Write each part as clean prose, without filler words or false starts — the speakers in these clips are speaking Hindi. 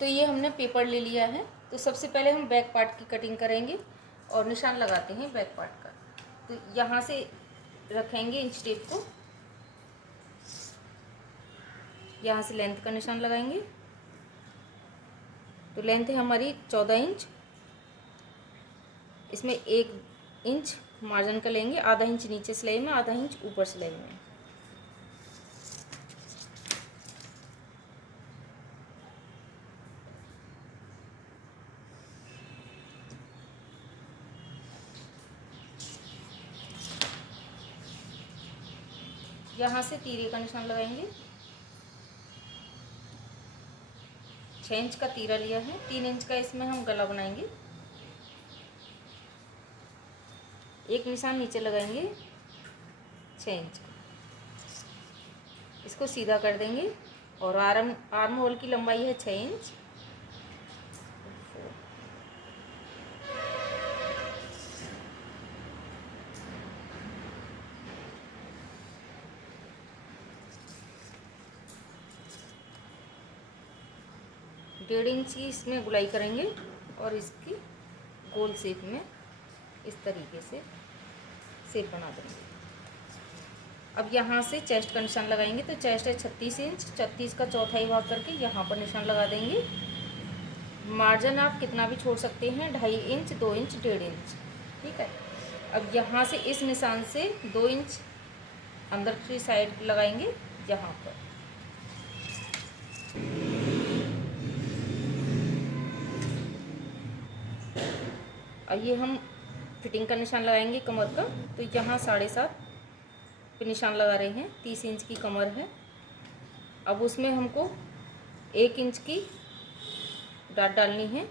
तो ये हमने पेपर ले लिया है। तो सबसे पहले हम बैक पार्ट की कटिंग करेंगे और निशान लगाते हैं बैक पार्ट का। तो यहाँ से रखेंगे इंच टेप को, यहाँ से लेंथ का निशान लगाएंगे। तो लेंथ है हमारी 14 इंच, इसमें 1 इंच मार्जिन का लेंगे, आधा इंच नीचे सिलाई में, आधा इंच ऊपर सिलाई में। यहाँ से तीरे का निशान लगाएंगे। 6 इंच का तीरा लिया है, 3 इंच का इसमें हम गला बनाएंगे। एक निशान नीचे लगाएंगे 6 इंच का, इसको सीधा कर देंगे। और आर्म होल की लंबाई है 6 इंच। डेढ़ इंच की इसमें गुलाई करेंगे और इसकी गोल शेप में इस तरीके से शेप बना देंगे। अब यहाँ से चेस्ट का निशान लगाएंगे। तो चेस्ट है 36 इंच, 36 का चौथाई भाग करके यहाँ पर निशान लगा देंगे। मार्जिन आप कितना भी छोड़ सकते हैं, 2.5 इंच, 2 इंच, 1.5 इंच, ठीक है। अब यहाँ से इस निशान से 2 इंच अंदर की साइड लगाएंगे यहाँ पर। अब ये हम फिटिंग का निशान लगाएंगे कमर का। तो यहाँ 7.5 पे निशान लगा रहे हैं। 30 इंच की कमर है। अब उसमें हमको 1 इंच की डाट डालनी है।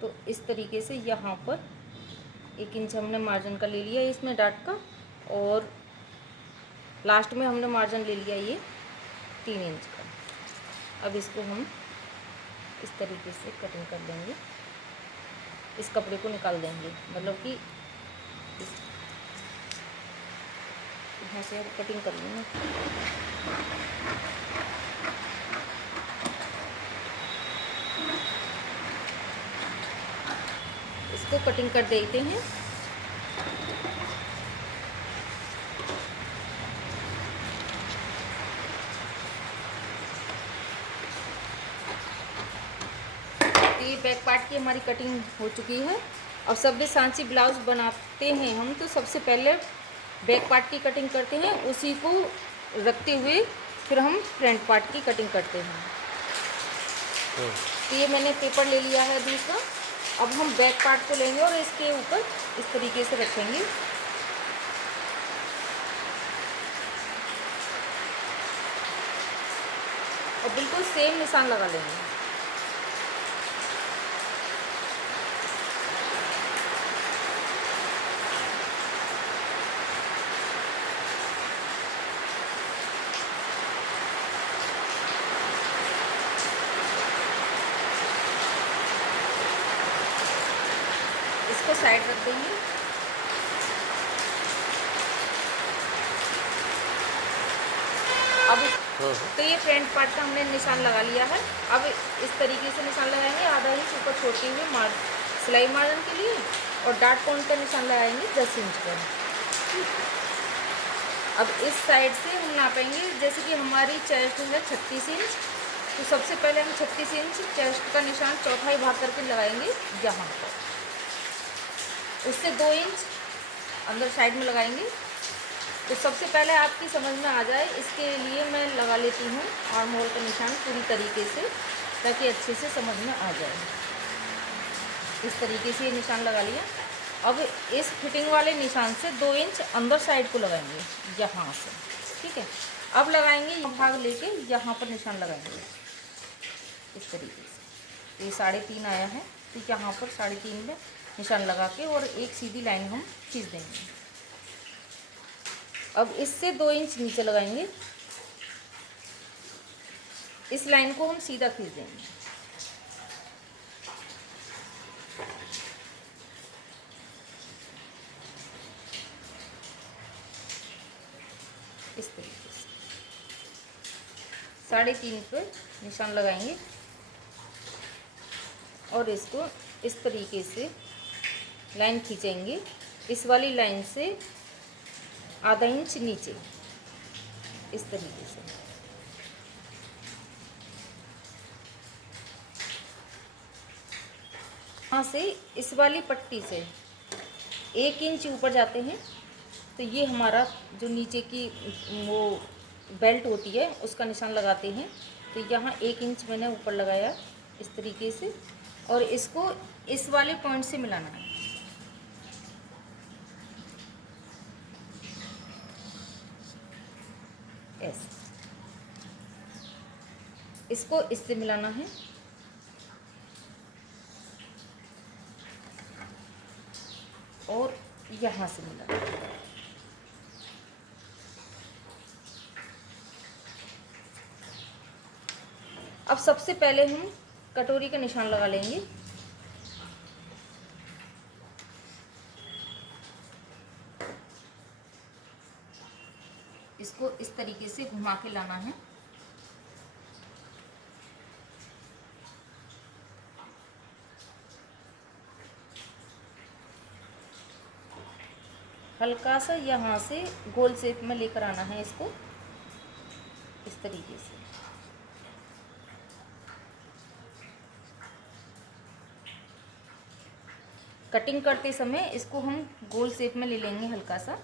तो इस तरीके से यहाँ पर 1 इंच हमने मार्जिन का ले लिया इसमें डाट का, और लास्ट में हमने मार्जिन ले लिया ये 3 इंच का। अब इसको हम इस तरीके से कटिंग कर देंगे, इस कपड़े को निकाल देंगे, मतलब कि यहाँ से कटिंग कर लेंगे। इसको कटिंग कर देते हैं। ये बैक पार्ट की हमारी कटिंग हो चुकी है। अब सभ्य सांची ब्लाउज बनाते हैं हम, तो सबसे पहले बैक पार्ट की कटिंग करते हैं, उसी को रखते हुए फिर हम फ्रंट पार्ट की कटिंग करते हैं। तो ये मैंने पेपर ले लिया है दूसरा। अब हम बैक पार्ट को लेंगे और इसके ऊपर इस तरीके से रखेंगे। और बिल्कुल सेम निशान लगा लेंगे। इसको साइड रख देंगे। अब तो ये फ्रंट पार्ट का हमने निशान लगा लिया है। अब इस तरीके से निशान लगाएंगे, आधा इंच ऊपर छोड़ते हुए सिलाई मार्जिन के लिए, और डाट पॉइंट का निशान लगाएंगे 10 इंच पर। अब इस साइड से हम नापेंगे, जैसे कि हमारी चेस्ट है 36 इंच, तो सबसे पहले हम 36 इंच चेस्ट का निशान चौथाई भाग करके लगाएंगे यहाँ पर। उससे 2 इंच अंदर साइड में लगाएंगे। तो सबसे पहले आपकी समझ में आ जाए, इसके लिए मैं लगा लेती हूँ आर्म होल का निशान पूरी तरीके से, ताकि अच्छे से समझ में आ जाए। इस तरीके से ये निशान लगा लिया। अब इस फिटिंग वाले निशान से 2 इंच अंदर साइड को लगाएंगे यहाँ से, ठीक है। अब लगाएंगे ये भाग लेके यहाँ पर निशान लगाएंगे इस तरीके से। ये 3.5 आया है, तो यहाँ पर 3.5 में निशान लगा के और एक सीधी लाइन हम खींच देंगे। अब इससे 2 इंच नीचे लगाएंगे, इस लाइन को हम सीधा खींच देंगे। इस तरीके से 3.5 पे निशान लगाएंगे। और इसको इस तरीके से लाइन खींचेंगे, इस वाली लाइन से आधा इंच नीचे, इस तरीके से। यहाँ से इस वाली पट्टी से 1 इंच ऊपर जाते हैं, तो ये हमारा जो नीचे की वो बेल्ट होती है उसका निशान लगाते हैं। तो यहाँ 1 इंच मैंने ऊपर लगाया इस तरीके से, और इसको इस वाले पॉइंट से मिलाना है। ऐसे इसको इससे मिलाना है, और यहाँ से मिलाना है। अब सबसे पहले हम कटोरी का निशान लगा लेंगे। इसको इस तरीके से घुमा के लाना है। हल्का सा यहाँ से गोल शेप में लेकर आना है इसको, इस तरीके से। कटिंग करते समय इसको हम गोल शेप में ले लेंगे हल्का सा।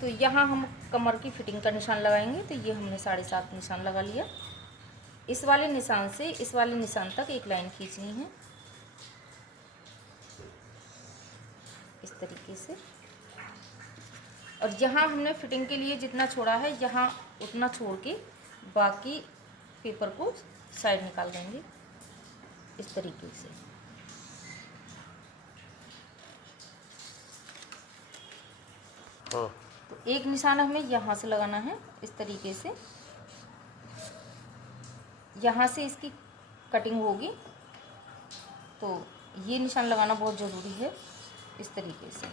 तो यहाँ हम कमर की फिटिंग का निशान लगाएंगे। तो ये हमने 7.5 निशान लगा लिया। इस वाले निशान से इस वाले निशान तक एक लाइन खींचनी है, इस तरीके से। और यहाँ हमने फिटिंग के लिए जितना छोड़ा है, यहाँ उतना छोड़ के बाकी पेपर को साइड निकाल देंगे, इस तरीके से। तो एक निशान हमें यहाँ से लगाना है, इस तरीके से। यहाँ से इसकी कटिंग होगी, तो ये निशान लगाना बहुत ज़रूरी है, इस तरीके से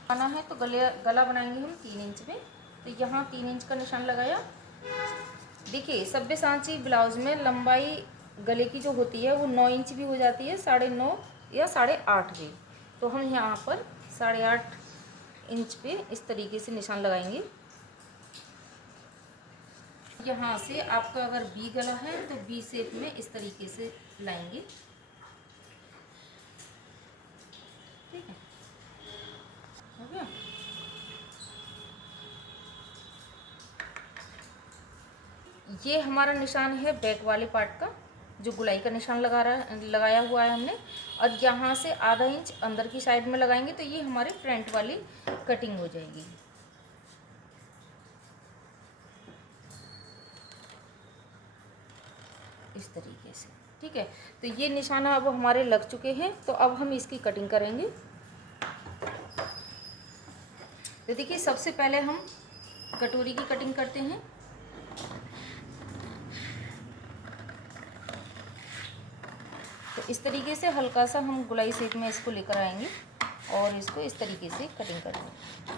बनाना है। तो गला बनाएंगे हम 3 इंच में। तो यहाँ 3 इंच का निशान लगाया। देखिए, सभ्य सांची ब्लाउज में लंबाई गले की जो होती है वो 9 इंच भी हो जाती है, 9.5 या 8.5 भी। तो हम यहाँ पर 8.5 इंच पे इस तरीके से निशान लगाएंगे। यहाँ से आपका अगर बी गला है तो बी शेप में इस तरीके से लाएंगे, ठीक है, हो गया। ये हमारा निशान है बैक वाले पार्ट का, जो गुलाई का निशान लगाया हुआ है हमने। और यहाँ से आधा इंच अंदर की साइड में लगाएंगे, तो ये हमारे फ्रंट वाली कटिंग हो जाएगी। इस तरीके से, ठीक है। तो ये निशान अब हमारे लग चुके हैं। तो अब हम इसकी कटिंग करेंगे। तो देखिए, सबसे पहले हम कटोरी की कटिंग करते हैं। तो इस तरीके से हल्का सा हम गुलाई शेप में इसको लेकर आएंगे और इसको इस तरीके से कटिंग करेंगे।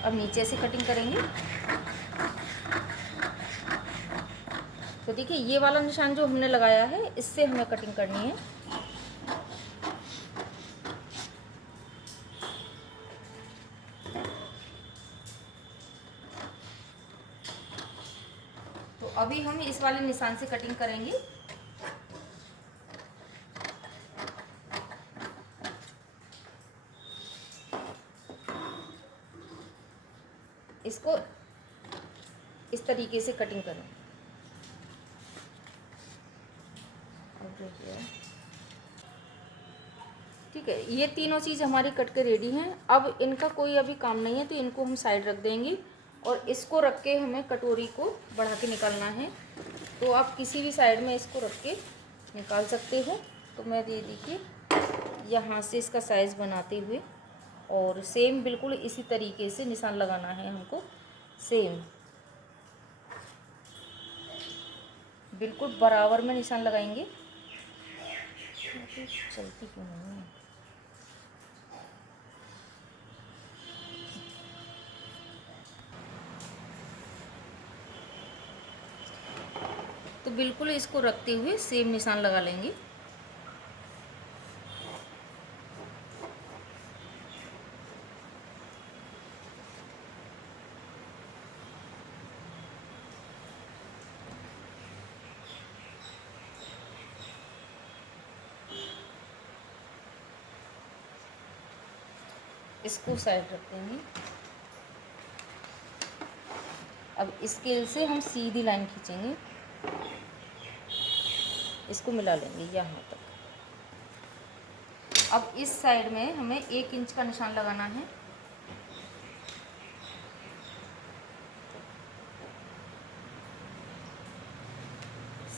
अब नीचे से कटिंग करेंगे। तो देखिए, ये वाला निशान जो हमने लगाया है, इससे हमें कटिंग करनी है। तो अभी हम इस वाले निशान से कटिंग करेंगे। इसको इस तरीके से कटिंग करें। ठीक है, ये तीनों चीज़ हमारी कट के रेडी हैं। अब इनका कोई अभी काम नहीं है, तो इनको हम साइड रख देंगे और इसको रख के हमें कटोरी को बढ़ा के निकालना है। तो आप किसी भी साइड में इसको रख के निकाल सकते हो। तो मैं दे देखिए, यहाँ से इसका साइज़ बनाते हुए और सेम बिल्कुल इसी तरीके से निशान लगाना है हमको। सेम बिल्कुल बराबर में निशान लगाएंगे। चलती क्यों नहीं है? तो बिल्कुल इसको रखते हुए सेम निशान लगा लेंगे। इसको साइड रख देंगे। अब स्केल से हम सीधी लाइन खींचेंगे, इसको मिला लेंगे यहाँ तक। अब इस साइड में हमें 1 इंच का निशान लगाना है।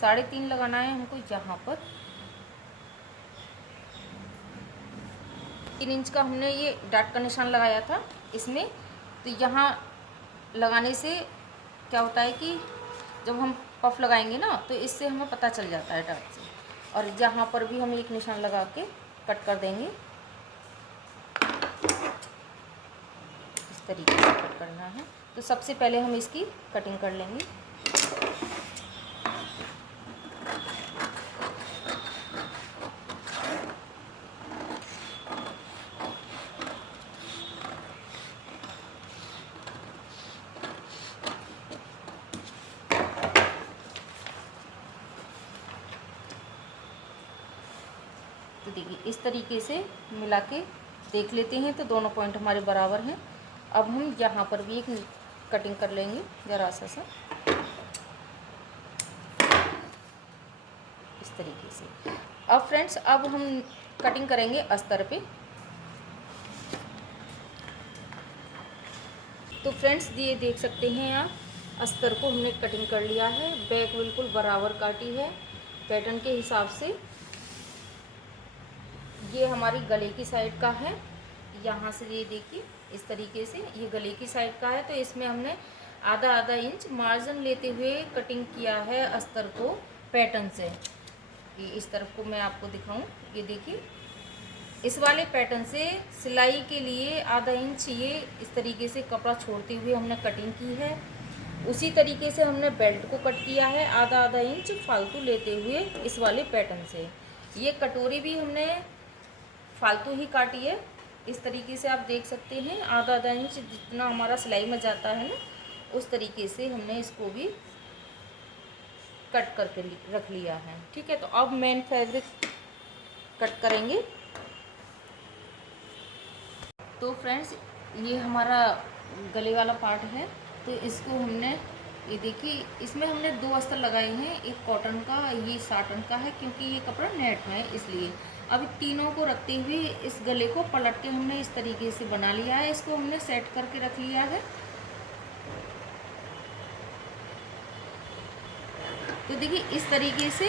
साढ़े 3 लगाना है हमको यहाँ पर। 3 इंच का हमने ये डॉट का निशान लगाया था इसमें, तो यहाँ लगाने से क्या होता है कि जब हम पफ लगाएंगे ना तो इससे हमें पता चल जाता है डॉट से। और यहाँ पर भी हम एक निशान लगा के कट कर देंगे। इस तरीके से कट करना है। तो सबसे पहले हम इसकी कटिंग कर लेंगे। तो देखिए इस तरीके से मिला के देख लेते हैं तो दोनों पॉइंट हमारे बराबर हैं। अब हम यहाँ पर भी एक कटिंग कर लेंगे ज़रा सा इस तरीके से। अब फ्रेंड्स अब हम कटिंग करेंगे अस्तर पे। तो फ्रेंड्स ये देख सकते हैं आप, अस्तर को हमने कटिंग कर लिया है। बैक बिल्कुल बराबर काटी है पैटर्न के हिसाब से। ये हमारी गले की साइड का है। यहाँ से ये देखिए इस तरीके से ये गले की साइड का है। तो इसमें हमने आधा आधा इंच मार्जिन लेते हुए कटिंग किया है अस्तर को पैटर्न से। ये इस तरफ को मैं आपको दिखाऊं, ये देखिए इस वाले पैटर्न से सिलाई के लिए आधा इंच ये इस तरीके से कपड़ा छोड़ते हुए हमने कटिंग की है। उसी तरीके से हमने बेल्ट को कट किया है आधा आधा इंच फालतू लेते हुए इस वाले पैटर्न से। ये कटोरी भी हमने फालतू ही काटी है। इस तरीके से आप देख सकते हैं आधा आधा इंच जितना हमारा सिलाई में जाता है ना, उस तरीके से हमने इसको भी कट करके रख लिया है। ठीक है, तो अब मेन फैब्रिक कट करेंगे। तो फ्रेंड्स ये हमारा गले वाला पार्ट है। तो इसको हमने ये देखिए इसमें हमने 2 अस्तर लगाए हैं, एक कॉटन का ये साटन का है क्योंकि ये कपड़ा नेट में है इसलिए। अब तीनों को रखते हुए इस गले को पलट के हमने इस तरीके से बना लिया है। इसको हमने सेट करके रख लिया है। तो देखिए इस तरीके से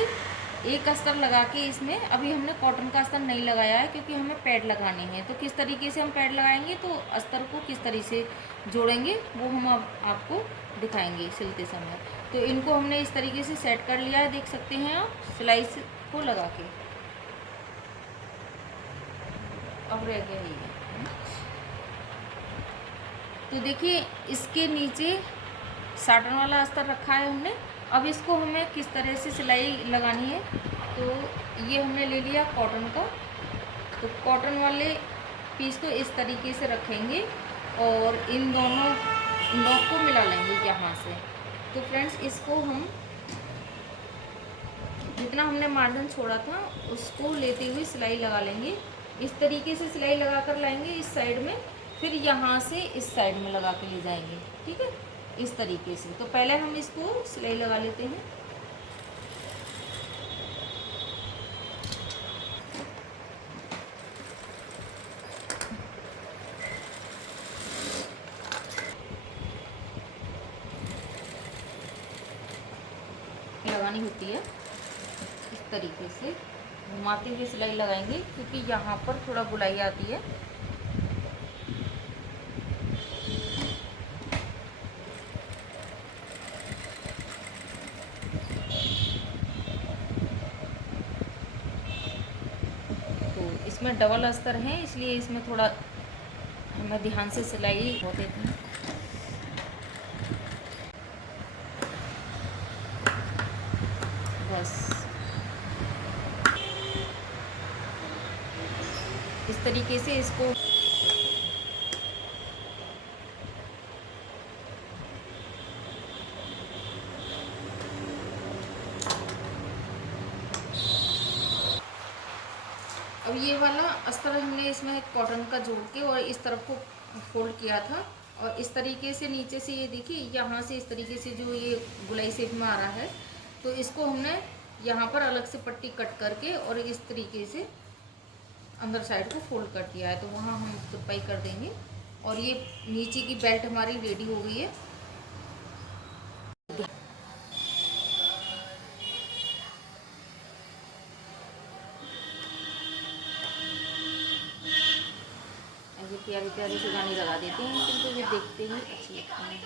एक अस्तर लगा के इसमें अभी हमने कॉटन का अस्तर नहीं लगाया है क्योंकि हमें पैड लगाने हैं। तो किस तरीके से हम पैड लगाएंगे तो अस्तर को किस तरीके से जोड़ेंगे वो हम आपको दिखाएंगे सिलते समय। तो इनको हमने इस तरीके से सेट कर लिया है, देख सकते हैं आप सिलाई को लगा के। अब रह गया ये। तो देखिए इसके नीचे साटन वाला अस्तर रखा है हमने। अब इसको हमें किस तरह से सिलाई लगानी है, तो ये हमने ले लिया कॉटन का। तो कॉटन वाले पीस को इस तरीके से रखेंगे और इन दोनों नोक को मिला लेंगे यहाँ से। तो फ्रेंड्स इसको हम जितना हमने मार्जिन छोड़ा था उसको लेते हुए सिलाई लगा लेंगे। इस तरीके से सिलाई लगा कर लाएंगे इस साइड में, फिर यहाँ से इस साइड में लगा के ले जाएंगे। ठीक है, इस तरीके से। तो पहले हम इसको सिलाई लगा लेते हैं। लगानी होती है इस तरीके से घुमाते हुए सिलाई लगाएंगे क्योंकि यहाँ पर थोड़ा बुलाई आती है। इसमें डबल अस्तर है, इसलिए इसमें थोड़ा हमें ध्यान से सिलाई हो देती है। बस इस तरीके से इसको अब ये वाला अस्तर हमने इसमें कॉटन का जोड़ के और इस तरफ को फोल्ड किया था, और इस तरीके से नीचे से ये देखिए यहाँ से इस तरीके से जो ये गुलाई शेप में आ रहा है, तो इसको हमने यहाँ पर अलग से पट्टी कट करके और इस तरीके से अंदर साइड को फोल्ड कर दिया है। तो वहाँ हम तुरपाई कर देंगे, और ये नीचे की बेल्ट हमारी रेडी हो गई है। ऐसे प्यारी प्यारी से गानी लगा देते हैं, क्योंकि ये देखते ही अच्छी लगती है।